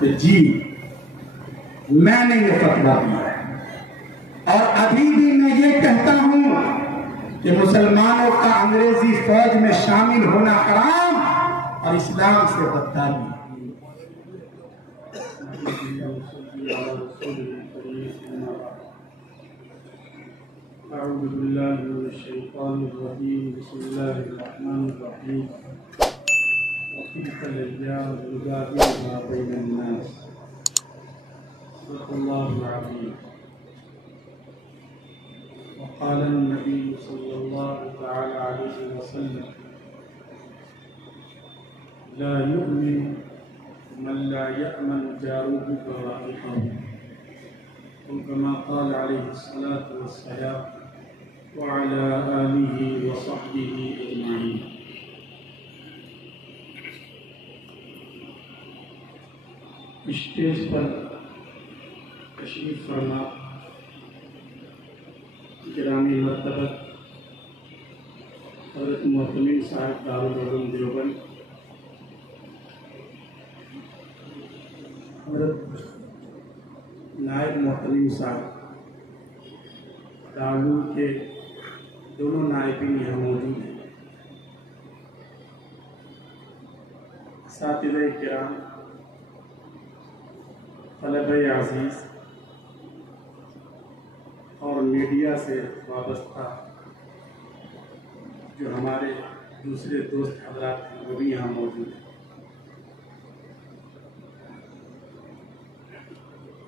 کہ جی میں نے یہ فتویٰ دیا ہے، اور ابھی بھی میں یہ کہتا ہوں کہ مسلمانوں کا انگریزی فوج میں شامل ہونا حرام اور اسلام سے بدتری۔ اعوذ باللہ من الشیطان الرجیم، بسم اللہ الرحمن الرحیم۔ وتلک الایام نداولها بین الناس، صدق اللہ العظیم۔ وقال النبی صلی اللہ تعالی علیہ وسلم: لا يؤمن من لا يأمن جاره بوائقه، كما قال عليه الصلاة والسلام وعلى آله وصحبه أجمعين۔ اسٹیج پر تشریف فرما گرامی مرتبت حضرت محتمین صاحب دارالعلوم دیوبند، حضرت نائب محتمین صاحب دارالعلوم کے دونوں نائبین یہاں موجود ہیں، اساتذہ کرام، طلبہ عزیز اور میڈیا سے وابستہ جو ہمارے دوسرے دوست حضرات ہیں وہ بھی یہاں موجود ہیں۔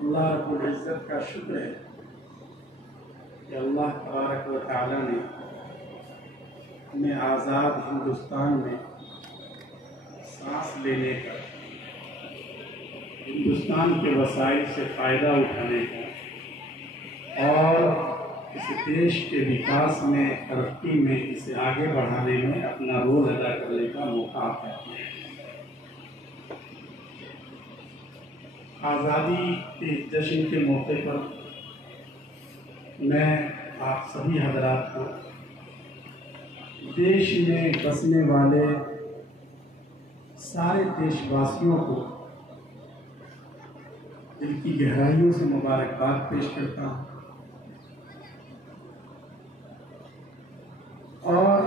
اللہ رب العزت کا شکر ہے کہ اللہ تبارک و تعالیٰ نے ہمیں آزاد ہندوستان میں سانس لینے کا، ہندوستان کے وسائل سے فائدہ اٹھانے کا اور اس دیش کے وکاس میں، ترقی میں، اسے آگے بڑھانے میں اپنا رول ادا کرنے کا موقع ہے۔ آزادی کے جشن کے موقع پر میں آپ سبھی حضرات کو، دیش میں بسنے والے سارے دیش واسیوں کو دل کی گہرائیوں سے مبارکباد پیش کرتا ہوں، اور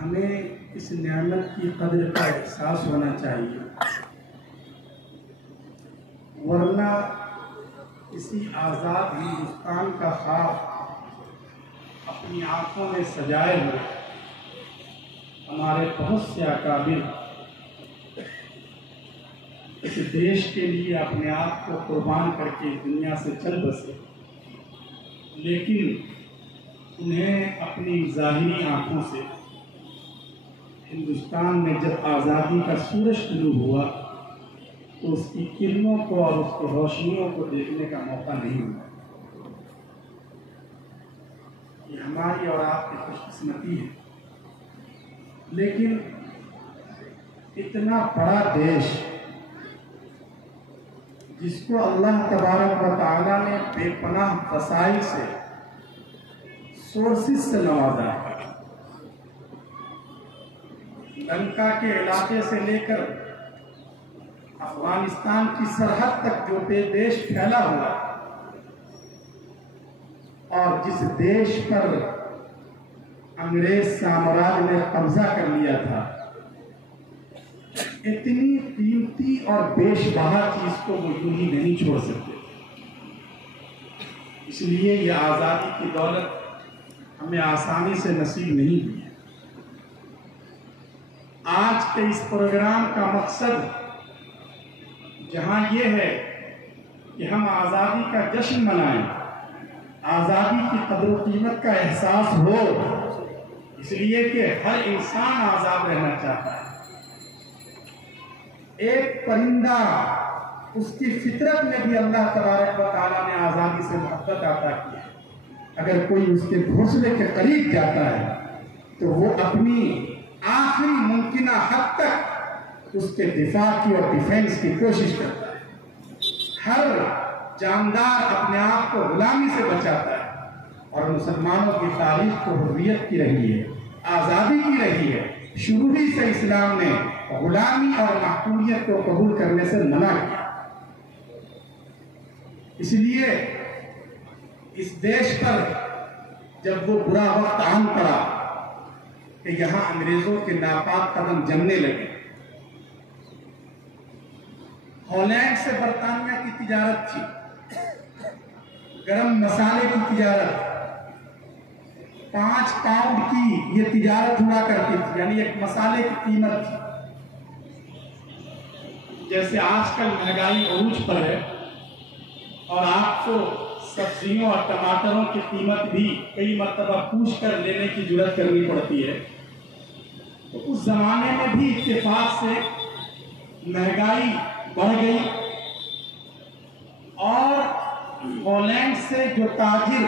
ہمیں اس نعمت کی قدر کا احساس ہونا چاہیے، ورنہ کسی آزاد ہندوستان کا خواب اپنی آنکھوں میں سجائے ہوئے ہمارے بہت سے اکابر اس دیش کے لیے اپنے آپ کو قربان کر کے دنیا سے چل بسے، لیکن انہیں اپنی ظاہری آنکھوں سے ہندوستان میں جب آزادی کا سورج طلوع ہوا تو اس کی کرنوں کو اور اس کی روشنیوں کو دیکھنے کا موقع نہیں ملا۔ یہ ہماری اور آپ کی خوش قسمتی ہے، لیکن اتنا بڑا دیش جس کو اللہ تبارک و تعالیٰ نے بے پناہ وسائل سے، سورسز سے نوازا ہے، لنکا کے علاقے سے لے کر افغانستان کی سرحد تک جو دیش پھیلا ہوا، اور جس دیش پر انگریز سامراج نے قبضہ کر لیا تھا، اتنی قیمتی اور بیش بہا چیز کو وہ یوں ہی نہیں چھوڑ سکتے۔ اس لیے یہ آزادی کی دولت ہمیں آسانی سے نصیب نہیں ہوئی ہے۔ آج کے اس پروگرام کا مقصد جہاں یہ ہے کہ ہم آزادی کا جشن منائیں، آزادی کی قدر و قیمت کا احساس ہو، اس لیے کہ ہر انسان آزاد رہنا چاہتا ہے۔ ایک پرندہ، اس کی فطرت میں بھی اللہ تبارک و تعالیٰ نے آزادی سے محبت عطا کی ہے۔ اگر کوئی اس کے گھونسلے کے قریب جاتا ہے تو وہ اپنی آخری ممکنہ حد تک اس کے دفاع کی اور ڈیفینس کی کوشش کرتا ہے۔ ہر جاندار اپنے آپ کو غلامی سے بچاتا ہے، اور مسلمانوں کی تاریخ کو حریت کی رہی ہے، آزادی کی رہی ہے۔ شروع ہی سے اسلام نے غلامی اور محکومیت کو قبول کرنے سے منع کیا۔ اس لیے اس دیش پر جب وہ برا وقت آن پڑا کہ یہاں انگریزوں کے ناپاک قدم جمنے لگے، ہالینڈ سے برطانیہ کی تجارت تھی، گرم مسالے کی تجارت، 5 پاؤنڈ کی یہ تجارت ہوا کرتی تھی، یعنی ایک مسالے کی قیمت تھی۔ جیسے آج کل مہنگائی عروج پر ہے اور آپ کو سبزیوں اور ٹماٹروں کی قیمت بھی کئی مرتبہ پوچھ کر لینے کی جرات کرنی پڑتی ہے، تو اس زمانے میں بھی اتفاق سے مہنگائی بڑھ گئی اور ہالینڈ سے جو تاجر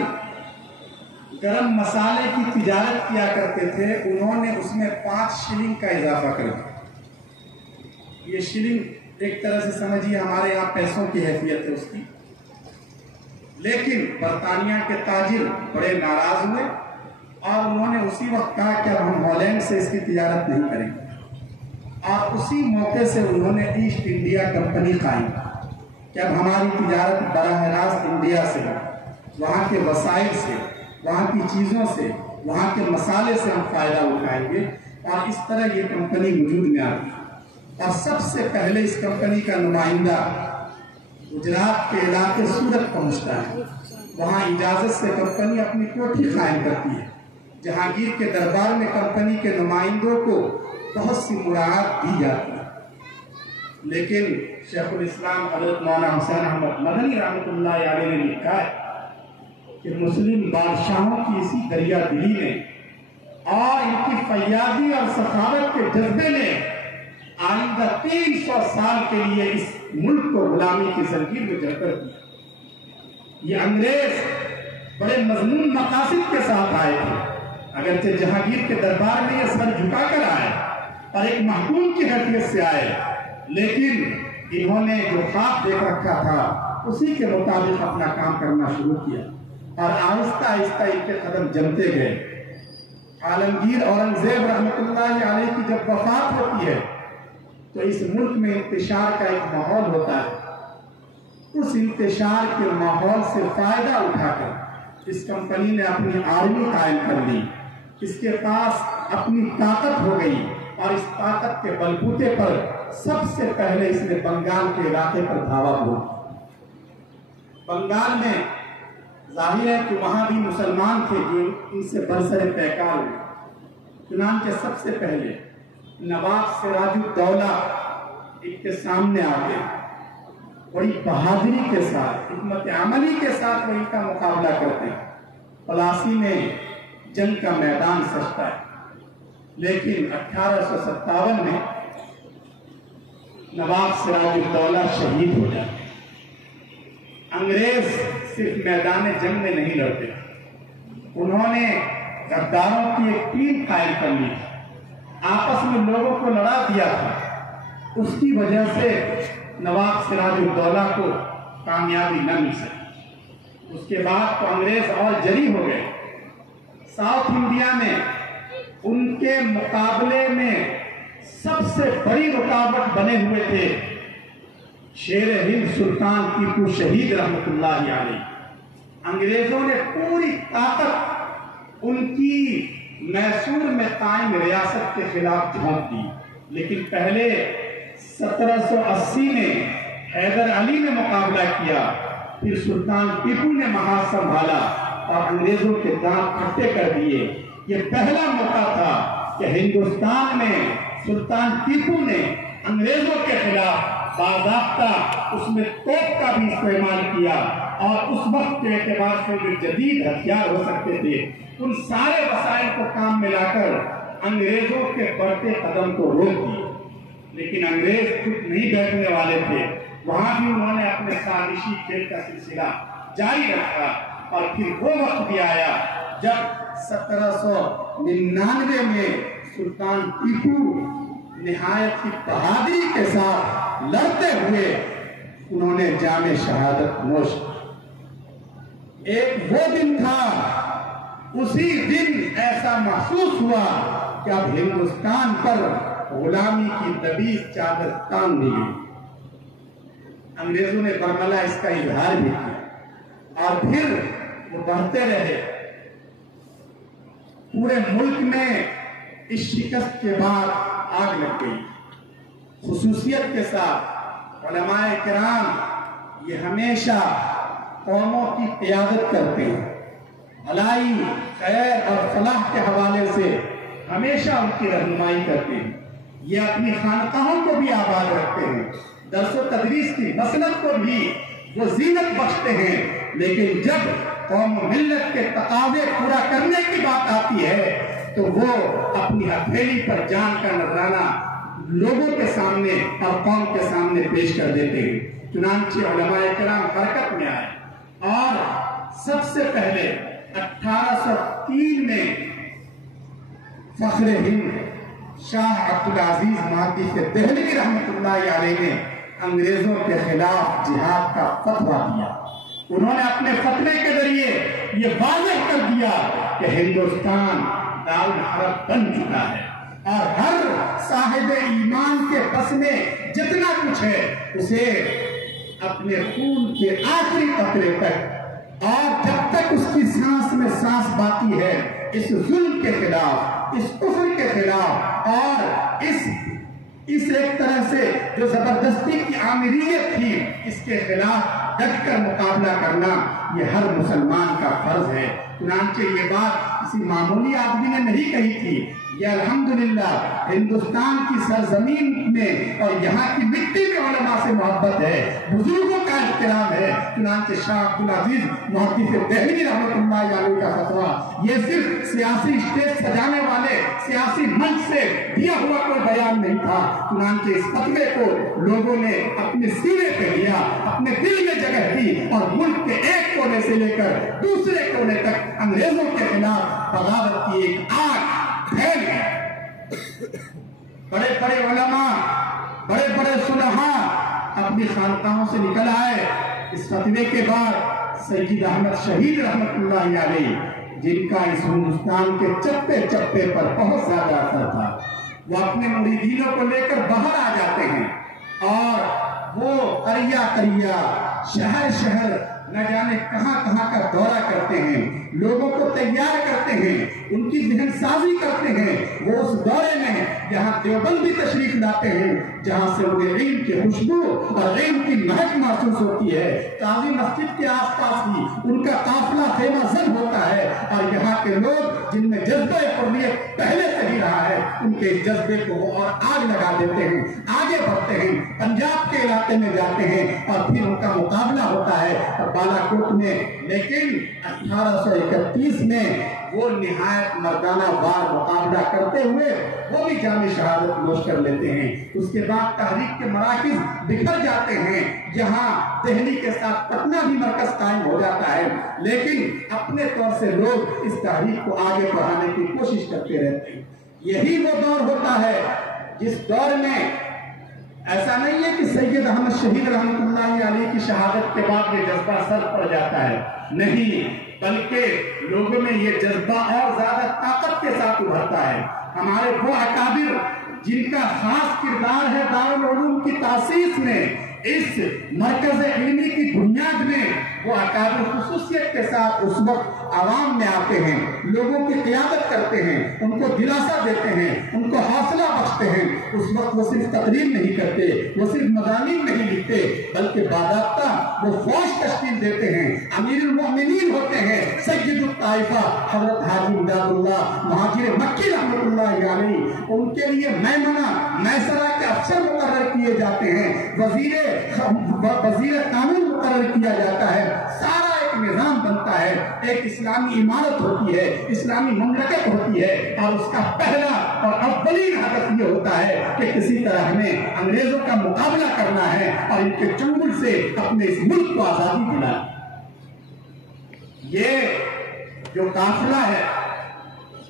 گرم مسالے کی تجارت کیا کرتے تھے انہوں نے اس میں 5 شلنگ کا اضافہ کر دیا۔ یہ شلنگ ایک طرح سے سمجھیے ہمارے یہاں پیسوں کی حیثیت ہے اس کی، لیکن برطانیہ کے تاجر بڑے ناراض ہوئے اور انہوں نے اسی وقت کہا کہ اب ہم ہالینڈ سے اس کی تجارت نہیں کریں گے، اور اسی موقع سے انہوں نے ایسٹ انڈیا کمپنی قائم کی کہ اب ہماری تجارت براہ راست انڈیا سے، وہاں کے وسائل سے، وہاں کی چیزوں سے، وہاں کے مسالے سے ہم فائدہ اٹھائیں گے، اور اس طرح یہ کمپنی وجود میں آتی ہے۔ اور سب سے پہلے اس کمپنی کا نمائندہ گجرات کے علاقے سورت پہنچتا ہے، وہاں اجازت سے کمپنی اپنی کوٹھی قائم کرتی ہے۔ جہانگیر کے دربار میں کمپنی کے نمائندوں کو بہت سی مراعات دی جاتی ہے، لیکن شیخ الاسلام حضرت مولانا حسین احمد مدنی رحمۃ اللہ علیہ نے لکھا ہے کہ مسلم بادشاہوں کی اسی دریا دلی نے اور ان کی فیاضی اور سخاوت کے جذبے نے آئندہ 300 سال کے لیے اس ملک کو غلامی کی زنجیر میں جکڑ دیا۔ یہ انگریز بڑے مضمون مقاصد کے ساتھ آئے تھے، اگرچہ جہانگیر کے دربار میں یہ سر جھکا کر آئے اور ایک محکوم کی حیثیت سے آئے، لیکن انہوں نے جو خواب دیکھ رکھا تھا اسی کے مطابق اپنا کام کرنا شروع کیا، اور آہستہ آہستہ ان کے قدم جمتے گئے۔ عالمگیر اورنگزیب رحمۃ اللہ علیہ کی جب وفات ہوتی ہے تو اس ملک میں انتشار کا ایک ماحول ہوتا ہے۔ اس انتشار کے ماحول سے فائدہ اٹھا کر اس کمپنی نے اپنی آرمی قائم کر لی، اس کے پاس اپنی طاقت ہو گئی، اور اس طاقت کے بلبوتے پر سب سے پہلے اس نے بنگال کے علاقے پر دھاوا بولا۔ بنگال میں ظاہر ہے کہ وہاں بھی مسلمان تھے جو ان سے برسر پیکار ہوئے، چنانچہ سب سے پہلے نواب سراج الدولہ ان کے سامنے آ گئے، بڑی بہادری کے ساتھ، حکمت عملی کے ساتھ وہ ان کا مقابلہ کرتے ہیں۔ پلاسی میں جنگ کا میدان سجتا ہے، لیکن 1857 میں نواب سراج الدولہ شہید ہو جاتے ہیں۔ انگریز صرف میدان جنگ میں نہیں لڑتے، انہوں نے غداروں کی ایک ٹیم قائم کر لی، آپس میں لوگوں کو لڑا دیا تھا۔ اس کی وجہ سے نواب سراج الدولہ کو کامیابی نہ مل سکی۔ اس کے بعد تو انگریز اور جری ہو گئے۔ ساؤتھ انڈیا میں ان کے مقابلے میں سب سے بڑی رکاوٹ بنے ہوئے تھے شیر ہند سلطان ٹیپو شہید رحمۃ اللہ علیہ۔ انگریزوں نے پوری طاقت ان کی میسور میں قائم ریاست کے خلاف جھونک دی، لیکن پہلے 1780 میں حیدر علی نے مقابلہ کیا، پھر سلطان ٹیپو نے محاذ سنبھالا اور انگریزوں کے دانت کھٹے کر دیے۔ یہ پہلا موقع تھا کہ ہندوستان میں سلطان ٹیپو نے انگریزوں کے خلاف باضابطہ اس میں توپ کا بھی استعمال کیا، اور اس وقت کے اعتبار سے جو جدید ہتھیار ہو سکتے تھے ان سارے وسائل کو کام میں لا کر انگریزوں کے بڑھتے قدم کو روک دیا۔ لیکن انگریز چپ نہیں بیٹھنے والے تھے، وہاں بھی انہوں نے اپنے سازشی کھیل کا سلسلہ جاری رکھا، اور پھر وہ وقت بھی آیا جب 1799 میں سلطان ٹیپو نہایت کی بہادری کے ساتھ لڑتے ہوئے انہوں نے جام شہادت نوش کی۔ ایک وہ دن تھا، اسی دن ایسا محسوس ہوا کہ اب ہندوستان پر غلامی کی دبیز چادر تان دی گئی۔ انگریزوں نے برملا اس کا اظہار بھی کیا، اور پھر وہ بڑھتے رہے. پورے ملک میں اس شکست کے بعد آگ لگ گئی. خصوصیت کے ساتھ علماء کرام یہ ہمیشہ قوموں کی قیادت کرتے ہیں. بھلائی، خیر اور فلاح کے حوالے سے ہمیشہ ان کی رہنمائی کرتے ہیں. یہ اپنی خانقاہوں کو بھی آباد رکھتے ہیں. درس و تدریس کی مسلک کو بھی وہ زینت بخشتے ہیں. لیکن جب قوم و ملت کے تقاضے پورا کرنے کی بات آتی ہے تو وہ اپنی ہتھیلی پر جان کا نذرانہ لوگوں کے سامنے اور قوم کے سامنے پیش کر دیتے ہیں. چنانچہ علماء کرام حرکت میں آئے اور سب سے پہلے 1803 میں فخر ہند شاہ عبدالعزیز محدث دہلوی رحمۃ اللہ علیہ نے انگریزوں کے خلاف جہاد کا فتویٰ دیا. انہوں نے اپنے فتوے کے ذریعے یہ واضح کر دیا کہ ہندوستان دارالحرب بن چکا ہے اور ہر صاحب ایمان کے بس میں جتنا کچھ ہے اسے اپنے خون کے آخری قطرے تک اور جب تک اس کی سانس میں سانس باقی ہے اس ظلم کے خلاف، اس کفر کے خلاف اور اس ایک طرح سے جو زبردستی کی آمریت تھی اس کے خلاف ڈٹ کر مقابلہ کرنا یہ ہر مسلمان کا فرض ہے. چنانچہ یہ بات کسی معمولی آدمی نے نہیں کہی تھی. یہ الحمدللہ ہندوستان کی سرزمین میں اور یہاں کی مٹی میں علماء سے محبت ہے، بزرگوں کا احترام ہے. چنانچہ شاہ عبدالعزیز محدث دہلوی رحمۃ اللہ علیہ کا فتویٰ یہ صرف سیاسی اسٹیج سجانے والے سیاسی منچ سے دیا ہوا کوئی بیان نہیں تھا. چنانچہ اس فتوے کو لوگوں نے اپنے سینے پہ لیا، اپنے دل میں جگہ دی اور ملک کے ایک کونے سے لے کر دوسرے کونے تک انگریزوں کے خلاف بغاوت کی ایک آگ پھیل گئی. بڑے بڑے علماء، بڑے بڑے صلحاء اپنی خانقاہوں سے نکل آئے. اس فتوے کے بعد سید احمد شہید رحمۃ اللہ علیہ جن کا اس ہندوستان کے چپے چپے پر بہت زیادہ اثر تھا، وہ اپنے مریدینوں کو لے کر باہر آ جاتے ہیں اور وہ قریہ قریہ، شہر شہر، نہ جانے کہاں کہاں کا دورہ کرتے ہیں، لوگوں کو تیار کرتے ہیں، ان کی ذہن سازی کرتے ہیں. وہ اس دورے میں جہاں دیوبند بھی تشریف لاتے ہیں، جہاں سے انہیں علم کی خوشبو اور علم کی مہک محسوس ہوتی ہے. قاضی مسجد کے آس پاس ہی ان کا قافلہ خیمہ زن ہوتا ہے اور یہاں کے لوگ جن میں جذبہ حریت پہلے سے ہی رہا ہے ان کے جذبے کو اور آگ لگا دیتے ہیں، آگے بڑھتے ہیں، پنجاب کے علاقے میں جاتے ہیں اور پھر ان کا مقابلہ ہوتا ہے بالا کوٹ میں. لیکن 1831 میں وہ نہایت مردانہ وار مقابلہ کرتے ہوئے وہ بھی جامع شہادت نوش کر لیتے ہیں. اس کے بعد تحریک کے مراکز بکھر جاتے ہیں، جہاں دہلی کے ساتھ پٹنہ بھی مرکز قائم ہو جاتا ہے. لیکن اپنے طور سے لوگ اس تحریک کو آگے بڑھانے کی کوشش کرتے رہتے ہیں. یہی وہ دور ہوتا ہے جس دور میں ایسا نہیں ہے کہ سید احمد شہید رحمۃ اللہ علیہ کی شہادت کے بعد یہ جذبہ سر پڑ جاتا ہے. نہیں، بلکہ لوگوں میں یہ جذبہ اور زیادہ طاقت کے ساتھ ابھرتا ہے. ہمارے وہ اکابر جن کا خاص کردار ہے دارالعلوم کی تاسیس میں، اس مرکز علمی کی بنیاد میں، وہ اکابر خصوصیت کے ساتھ اس وقت عوام میں آتے ہیں، لوگوں کی قیادت کرتے ہیں، ان کو دلاسا دیتے ہیں، ان کو حوصلہ بخشتے ہیں. اس وقت وہ صرف تقریر نہیں کرتے، وہ صرف مضامین نہیں لکھتے، بلکہ باضابطہ وہ فوج تشکیل دیتے ہیں. امیر المؤمنین ہوتے ہیں سید الطائفہ حضرت حاجی امداد اللہ مہاجر مکی رحمۃ اللہ علیہ. ان کے لیے میمنہ میسرہ کے افسر مقرر کیے جاتے ہیں، وزیر قانون مقرر کیا جاتا ہے. سارا ایک نظام بنتا ہے، ایک اسلامی عمارت ہوتی ہے، اسلامی مملکت ہوتی ہے اور اس کا پہلا اور اولین ہدف یہ ہوتا ہے کہ کسی طرح ہمیں انگریزوں کا مقابلہ کرنا ہے اور ان کے چنگل سے اپنے اس ملک کو آزادی دلانا. یہ جو قافلہ ہے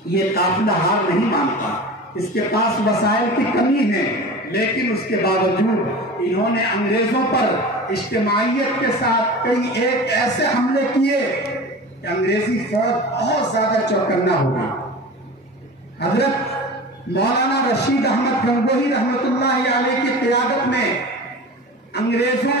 یہ قافلہ ہار نہیں مانتا. اس کے پاس وسائل کی کمی ہے، لیکن اس کے باوجود انہوں نے انگریزوں پر اجتماعیت کے ساتھ کئی ایک ایسے حملے کیے کہ انگریزی فوج بہت زیادہ چوکنا ہو گئی. حضرت مولانا رشید احمد گنگوہی رحمۃ اللہ علیہ کی قیادت میں انگریزوں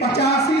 85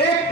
1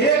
1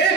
1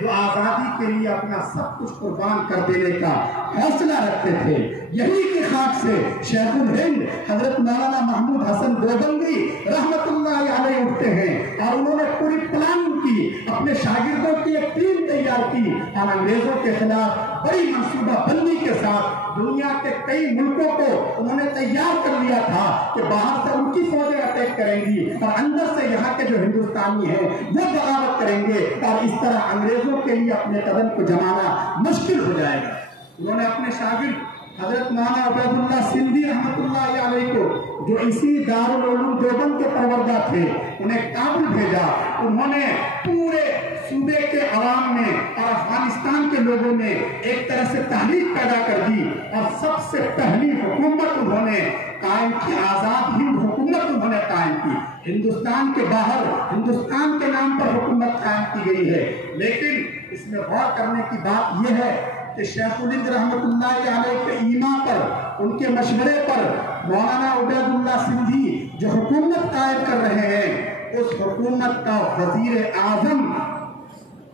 جو آزادی کے لیے اپنا سب کچھ قربان کر دینے کا حوصلہ رکھتے تھے، یہی کی خاک سے شیخ الہند حضرت مولانا محمود حسن دیوبندی رحمت اللہ علیہ اٹھتے ہیں، اور انہوں نے پوری پلاننگ کی، اپنے شاگردوں کی ایک ٹیم تیار کی اور انگریزوں کے خلاف بڑی منصوبہ بندی کے ساتھ دنیا کے کئی ملکوں کو انہوں نے تیار کر لیا تھا کہ باہر سے ان کی فوجیں اٹیک کریں گی اور اندر سے یہاں کے جو ہندوستانی ہیں وہ بغاوت کریں گے، اور اس طرح انگریزوں کے لیے اپنے قدم کو جمانا مشکل ہو جائے گا۔ انہوں نے اپنے شاگرد حضرت مولانا عبید اللہ سندھی رحمت اللہ علیہ کو، جو اسی دارالعلوم دیوبند کے پروردہ تھے، انہیں کابل بھیجا۔ انہوں نے پورے صوبے کے عوام میں اور افغانستان کے لوگوں میں ایک طرح سے تحریک پیدا کر دی، اور سب سے پہلی حکومت انہوں نے قائم کی، آزاد ہند حکومت انہوں نے قائم کی۔ ہندوستان کے باہر ہندوستان کے نام پر حکومت قائم کی گئی ہے، لیکن اس میں غور کرنے کی بات یہ ہے کہ شیخ الہند رحمت اللہ علیہ کے ایما پر، ان کے مشورے پر مولانا عبید اللہ سندھی جو حکومت قائم کر رہے ہیں، اس حکومت کا وزیر اعظم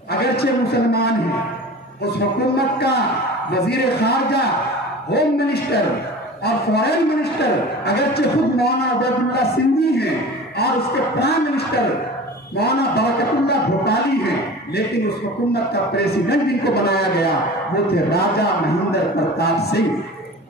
اگرچہ مسلمان ہیں، اس حکومت کا وزیر خارجہ، ہوم منسٹر اور فورن منسٹر اگرچہ خود مولانا عبید اللہ سندھی ہیں، اور اس کے پرائم منسٹر مولانا برکت اللہ بھوپالی ہیں، لیکن اس حکومت کا پریسیڈنٹ جن کو بنایا گیا وہ تھے راجہ مہندر پرتاپ سنگھ۔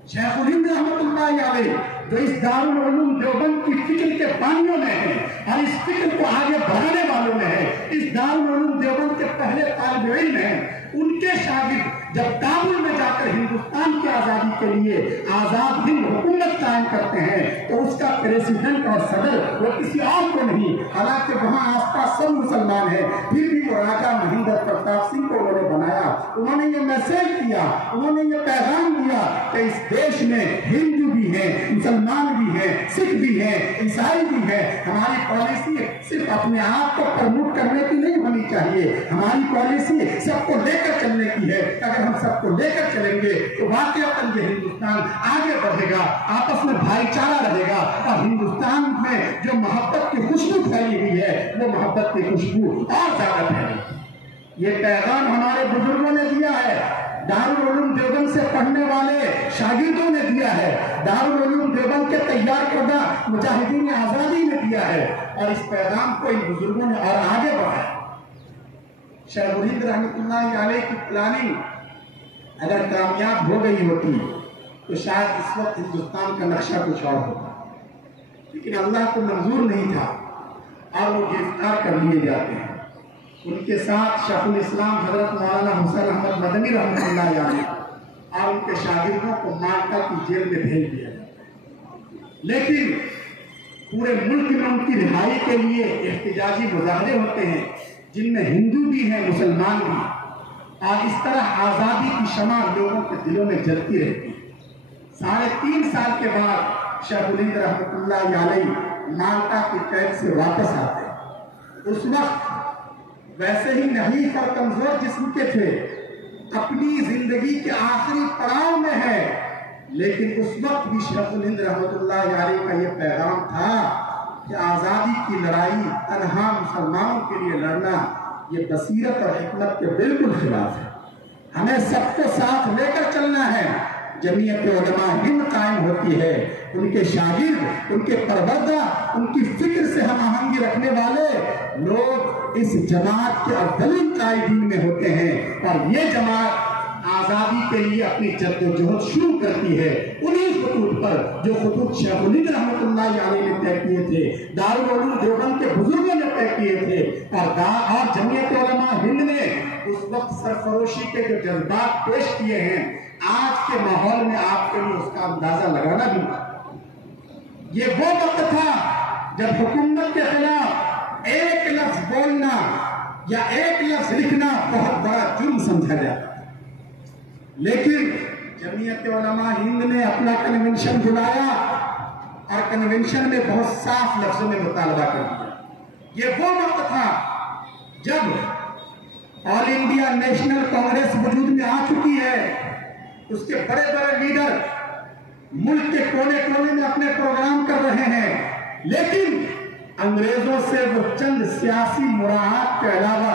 شیخ الہند رحمت اللہ علیہ جو اس دارالعلوم دیوبند کی فکر کے بانیوں میں ہیں اور اس فکر کو آگے بڑھانے والوں میں ہیں، اس دارالعلوم دیوبند کے پہلے طالب علم ہیں، ان کے شاگرد جب کابل میں جا کر ہندوستان کی آزادی کے لیے آزاد ہند حکومت قائم کرتے ہیں تو اس کا پریسیڈنٹ اور صدر وہ کسی اور کو نہیں، حالانکہ وہاں آس پاس سب مسلمان ہیں، پھر بھی وہ راجہ مہندر پرتاپ سنگھ کو انہوں نے بنایا۔ انہوں نے یہ میسج کیا، انہوں نے یہ پیغام دیا کہ اس دیش میں ہندو بھی ہیں، مسلمان بھی ہیں، سکھ بھی ہیں، عیسائی بھی ہیں، ہماری پالیسی صرف اپنے آپ کو پرموٹ کرنے کی نہیں ہونی چاہیے، ہماری پالیسی سب کو لے کر چلنے کی ہے۔ اگر ہم سب کو لے کر چلیں گے تو واقعتاً یہ ہندوستان آگے بڑھے گا، آپس میں بھائی چارہ رہے گا، اور ہندوستان میں جو محبت کی خوشبو پھیلی ہوئی ہے وہ محبت کی خوشبو اور زیادہ پھیلے گی۔ یہ پیغام ہمارے بزرگوں نے دیا ہے، دارالعلوم دیوبند سے پڑھنے والے شاگردوں نے دیا ہے، دارالعلوم دیوبند کے تیار کردہ مجاہدین آزادی نے دیا ہے، اور اس پیغام کو ان بزرگوں نے اور آگے بڑھایا۔ شیخ الہند رحمت اللہ علیہ کی پلاننگ اگر کامیاب ہو گئی ہوتی تو شاید اس وقت ہندوستان کا نقشہ کچھ اور ہوتا، لیکن اللہ کو منظور نہیں تھا اور وہ گرفتار کر لیے جاتے ہیں۔ ان کے ساتھ شیخ الاسلام حضرت مولانا حسین احمد مدنی رحمۃ اللہ علیہ اور ان کے شاگردوں کو مالٹا کی جیل میں بھیج دیا جاتا ہے، لیکن پورے ملک میں ان کی رہائی کے لیے احتجاجی مظاہرے ہوتے ہیں جن میں ہندو بھی ہیں، مسلمان بھی، اور اس طرح آزادی کی شمع لوگوں کے دلوں میں جلتی رہتی ہے۔ 3.5 سال کے بعد شیخ الہند رحمت اللہ علیہ مالٹا کی قید سے واپس آتے ہیں۔ اس وقت ویسے ہی نحیف اور کمزور جسم کے تھے، اپنی زندگی کے آخری پڑاؤ میں ہے، لیکن اس وقت بھی شیخ الہند رحمت اللہ علیہ کا یہ پیغام تھا کہ آزادی کی لڑائی تنہا مسلمانوں کے لیے لڑنا یہ بصیرت اور حکمت کے بالکل خلاف ہے، ہمیں سب کو ساتھ لے کر چلنا ہے۔ جمعیت علماء ہند قائم ہوتی ہے، ان کے شاگرد، ان کے پروردہ، ان کی فکر سے ہم آہنگی رکھنے والے لوگ اس جماعت کے اولین قائدین میں ہوتے ہیں، اور یہ جماعت آزادی کے لیے اپنی جدوجہد شروع کرتی ہے انہی خطوط پر جو خطوط شیخ الہند رحمت اللہ علیہ نے طے کیے تھے، دارالعلوم دیوبند کے بزرگوں نے طے کیے تھے، اور جمعیت علماء ہند نے اس وقت سرفروشی کے جو جذبات پیش کیے ہیں، آج کے ماحول میں آپ کے لیے اس کا اندازہ لگانا بھی یہ وہ وقت تھا جب حکومت کے خلاف ایک لفظ بولنا یا ایک لفظ لکھنا بہت بڑا جرم سمجھا جاتا ہے، لیکن جمعیت علماء ہند نے اپنا کنونشن بلایا اور کنونشن میں بہت صاف لفظوں میں مطالبہ کر دیا۔ یہ وہ وقت تھا جب آل انڈیا نیشنل کانگریس وجود میں آ چکی ہے، اس کے بڑے بڑے لیڈر ملک کے کونے کونے میں اپنے پروگرام کر رہے ہیں، لیکن انگریزوں سے وہ چند سیاسی مراعات کے علاوہ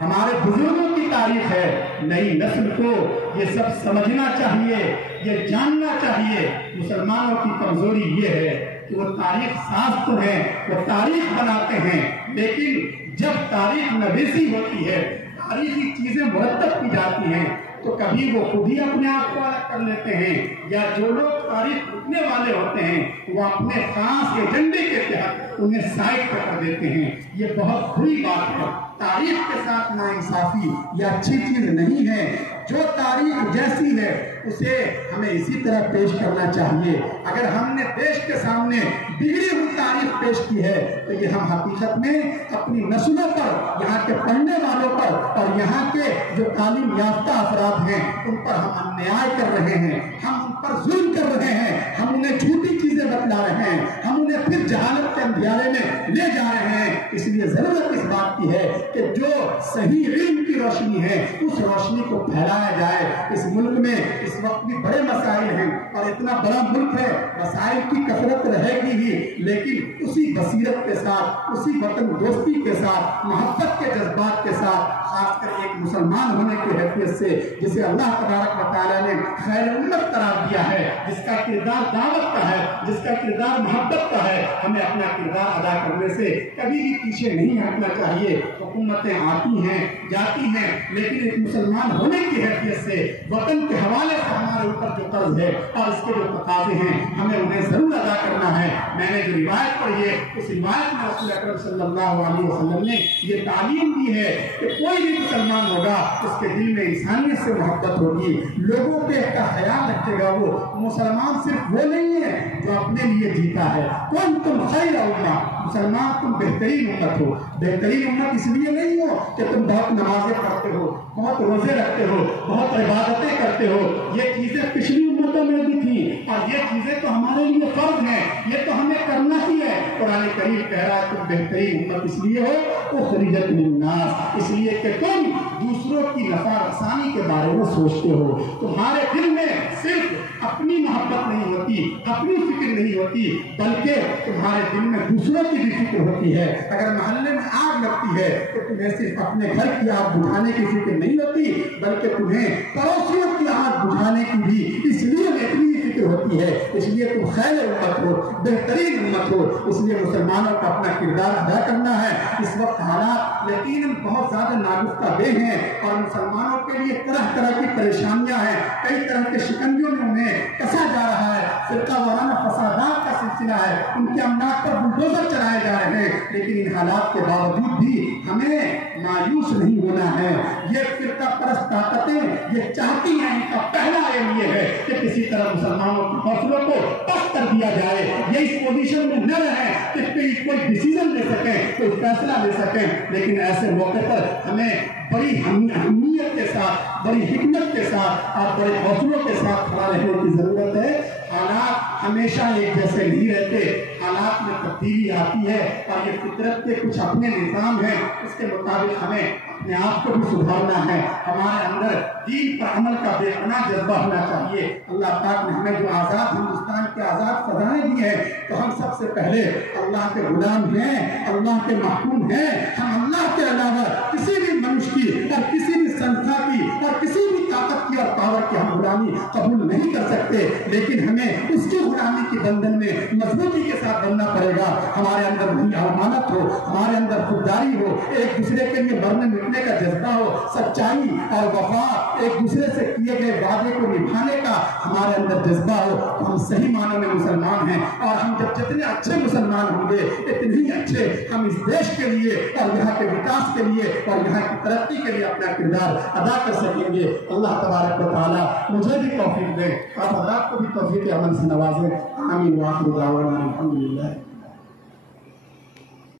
ہمارے بزرگوں کی تاریخ ہے۔ نئی نسل کو یہ سب سمجھنا چاہیے، یہ جاننا چاہیے۔ مسلمانوں کی کمزوری یہ ہے کہ وہ تاریخ ساز تو ہیں، وہ تاریخ بناتے ہیں، لیکن جب تاریخ نویسی ہوتی ہے، تاریخی چیزیں مرتب کی جاتی ہیں، تو کبھی وہ خود ہی اپنے آپ کو الگ کر لیتے ہیں، یا جو لوگ تاریخ لکھنے والے ہوتے ہیں وہ اپنے خاص ایجنڈے کے تحت انہیں سائڈ پر کر دیتے ہیں۔ یہ بہت بری بات ہے۔ تاریخ کے ساتھ ناانصافی یہ اچھی چیز نہیں ہے۔ جو تاریخ جیسی ہے اسے ہمیں اسی طرح پیش کرنا چاہیے۔ اگر ہم نے دیش کے سامنے بگڑی ہوئی تاریخ پیش کی ہے تو یہ ہم حقیقت میں اپنی نسلوں پر، یہاں کے پڑھنے والوں پر اور یہاں کے جو تعلیم یافتہ افراد ہیں ان پر ہم انیائے کر رہے ہیں، ہم ان پر ظلم کر رہے ہیں، ہم انہیں جھوٹی چیزیں بتلا رہے ہیں، ہم انہیں پھر جہالت کے اندھیارے میں لے جا رہے ہیں۔ اس لیے ضرورت اس بات کی ہے کہ جو صحیح علم کی روشنی ہے اس روشنی کو پھیلایا جائے۔ اس ملک میں اس وقت بھی بڑے مسائل ہیں اور اتنا بڑا ملک ہے، مسائل کی کثرت رہے گی ہی، لیکن اسی بصیرت کے ساتھ، اسی وطن دوستی کے ساتھ، محبت کے جذبات کے ساتھ، خاص کر ایک مسلمان ہونے کی حیثیت سے جسے اللہ تبارک و تعالیٰ نے خیر امت قرار دیا ہے، جس کا کردار دعوت کا ہے، جس کا کردار محبت کا ہے، ہمیں اپنا کردار ادا کرنے سے کبھی بھی پیچھے نہیں ہٹنا چاہیے۔ حکومتیں آتی ہیں جاتی ہیں، لیکن ایک مسلمان ہونے کی حیثیت سے وطن کے حوالے سے ہمارے اوپر جو قرض ہے اور اس کے جو تقاضے ہیں ہمیں انہیں ضرور ادا کرنا ہے۔ میں نے جو روایت پڑھی ہے اس روایت میں رسول اکرم صلی اللہ علیہ وسلم نے یہ تعلیم دی ہے کہ کوئی بھی مسلمان ہوگا اس کے دل میں انسانیت سے محبت ہوگی، لوگوں پہ کا خیال رکھے گا۔ وہ مسلمان صرف وہ نہیں ہے جو اپنے لیے جیتا ہے، کنتم خیر امہ، مسلمان تم بہترین امت ہو۔ بہترین امت اس لیے نہیں ہو کہ تم بہت نمازیں پڑھتے ہو، بہت روزے رکھتے ہو، بہت عبادتیں کرتے ہو۔ یہ چیزیں پچھلی امتوں میں بھی تھیں اور یہ چیزیں تو ہمارے لیے فرض ہیں، یہ تو ہمیں کرنا ہی ہے۔ قرآن کریم کہہ رہا ہے تم بہترین امت اس لیے ہو اخرجت للناس، اس لیے کہ تم دوسروں کی نفع رسانی کے بارے میں سوچتے ہو۔ تمہارے دل میں صرف اپنی محبت نہیں ہوتی، اپنی فکر نہیں ہوتی، بلکہ تمہارے دل میں دوسروں کی بھی فکر ہوتی ہے۔ اگر محلے میں آگ لگتی ہے تو تمہیں صرف اپنے گھر کی آگ بجھانے کی فکر نہیں ہوتی، بلکہ تمہیں پڑوسیوں کی آگ بجھانے کی بھی اس لیے اتنی فکر ہوتی ہے۔ اس لیے تم خیر امت ہو، بہترین امت ہو۔ اس لیے مسلمانوں کا اپنا کردار ادا کرنا ہے۔ اس وقت حالات یقیناً بہت زیادہ ناگفتہ دہ ہیں اور مسلمانوں کے لیے طرح طرح کی پریشانیاں ہیں، کئی طرح کے شکنجوں میں انہیں کسا جا رہا ہے، فرقہ وارانہ فسادات کا سلسلہ ہے، ان کے املاک پر بلڈوزر چلائے جا رہے ہیں، لیکن ان حالات کے باوجود بھی ہمیں مایوس نہیں ہونا ہے۔ یہ فرقہ پرست طاقتیں یہ چاہتی ہیں، ان کا پہلا ایم یہ ہے کہ کسی طرح مسلمانوں کے حوصلوں کو پست کر دیا جائے، یہ اس پوزیشن میں نہ رہیں کہ کوئی ڈیسیزن لے سکیں، کوئی فیصلہ لے سکیں۔ لیکن ایسے موقع پر ہمیں بڑی اہمیت کے ساتھ، بڑی حکمت کے ساتھ اور بڑے حوصلوں کے ساتھ کھڑا رہنے کی ضرورت ہے۔ حالات ہمیشہ ایک جیسے نہیں رہتے، حالات میں تبدیلی آتی ہے اور یہ فطرت کے کچھ اپنے نظام ہیں، اس کے مطابق ہمیں اپنے آپ کو بھی سدھارنا ہے۔ ہمارے اندر دین پر عمل کا بے پناہ جذبہ ہونا چاہیے۔ اللہ پاک نے ہمیں جو آزاد ہندوستان کے آزاد فضائیں دی ہیں تو ہم سب سے پہلے اللہ کے غلام ہیں، اللہ کے محکوم ہیں۔ ہم اللہ کے علاوہ کسی بھی منش کی اور کسی بھی سنستھا کی اور کسی بھی طاقت کی اور پاور کی ہم غلامی قبول نہیں کر سکتے، لیکن ہمیں اس کی غلامی کی بندھن میں مضبوطی کے ساتھ بننا پڑے گا۔ ہمارے اندر وہی امانت ہو، ہمارے اندر خودداری ہو، ایک دوسرے کے لیے مرنے مٹنے کا جذبہ ہو، سچائی اور وفا، ایک دوسرے سے کیے گئے وعدے کو نبھانے کا ہمارے اندر جذبہ ہو، تو ہم صحیح معنوں میں مسلمان ہیں۔ اور ہم جب جتنے اچھے مسلمان ہوں گے اتنے ہی اچھے ہم اس دیش کے لیے اور یہاں کے وکاس کے لیے اور یہاں کی ترقی کے لیے اپنا کردار ادا کر سکیں گے۔ اللہ تبارک و تعالیٰ مجھے بھی توفیق دے، آپ حضرات کو بھی توفیق عمل سے نوازے۔ آمین۔ وآخر دعوانا الحمدللہ۔